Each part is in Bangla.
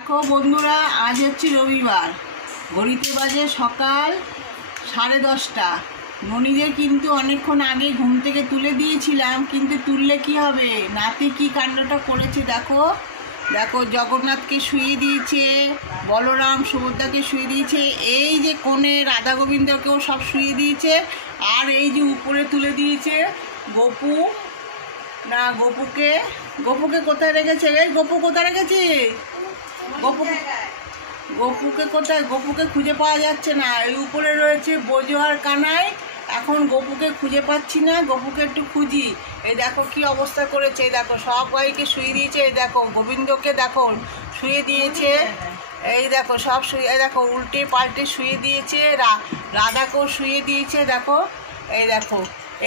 দেখো বন্ধুরা, আজ হচ্ছে রবিবার, ঘড়িতে বাজে সকাল 10:30। ননিদের কিন্তু অনেকক্ষণ আগে ঘুম থেকে তুলে দিয়েছিলাম, কিন্তু তুললে কি হবে, নাতি কি কাণ্ডটা করেছে দেখো। দেখো, জগন্নাথকে শুয়ে দিয়েছে, বলরাম সুভদ্রাকে শুয়ে দিয়েছে, এই যে কোণে রাধা গোবিন্দকেও সব শুয়ে দিয়েছে, আর এই যে উপরে তুলে দিয়েছে গোপু। না, গোপুকে কোথায় রেখেছে? এই গোপু কোথায় রেখেছে? গোপুকে কোথায়? গোপুকে খুঁজে পাওয়া যাচ্ছে না। এই উপরে রয়েছে বোঝো আর কানাই। এখন গোপুকে খুঁজে পাচ্ছি না, গোপুকে একটু খুঁজি। এই দেখো কি অবস্থা করেছে, এই দেখো সবাইকে শুয়ে দিয়েছে। এই দেখো গোবিন্দকে দেখো শুয়ে দিয়েছে, এই দেখো সব শুয়ে, এই দেখো উল্টে পাল্টে শুয়ে দিয়েছে, রাধাকেও শুয়ে দিয়েছে। দেখো, এই দেখো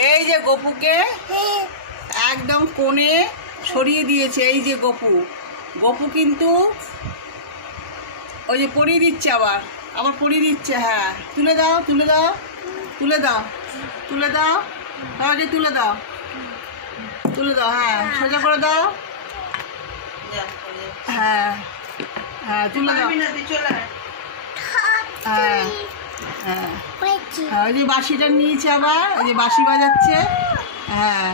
এই যে গোপুকে একদম কোণে সরিয়ে দিয়েছে। এই যে গোপু কিন্তু ওই যে পরিয়ে দিচ্ছে, আবার পরিয়ে দিচ্ছে। হ্যাঁ, তুলে দাও আগে তুলে দাও, হ্যাঁ সোজা করে দাও। হ্যাঁ হ্যাঁ, তুলে দাও। হ্যাঁ হ্যাঁ, ওই যে বাঁশিটা নিয়েছে, আবার ওই যে বাঁশি বাজাচ্ছে। হ্যাঁ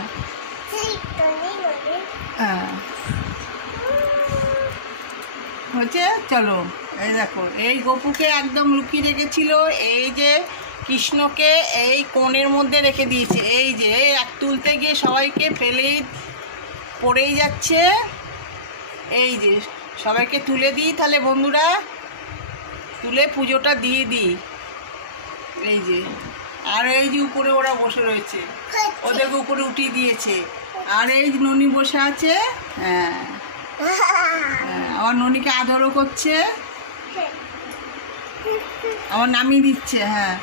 হ্যাঁ, হচ্ছে। চলো, এই দেখো এই গোপুকে একদম লুকিয়ে রেখেছিল, এই যে কৃষ্ণকে এই কোণের মধ্যে রেখে দিয়েছে। এই যে এক তুলতে গিয়ে সবাইকে ফেলেই পড়েই যাচ্ছে। এই যে সবাইকে তুলে দিই, তাহলে বন্ধুরা তুলে পুজোটা দিয়ে দিই। এই যে, আর এই যে উপরে ওরা বসে রয়েছে, ওদেরকে উপরে উঠিয়ে দিয়েছে। আর এই যে ননি বসে আছে। হ্যাঁ, আমার ননিকে আদরও করছে, আমার নামিয়ে দিচ্ছে। হ্যাঁ,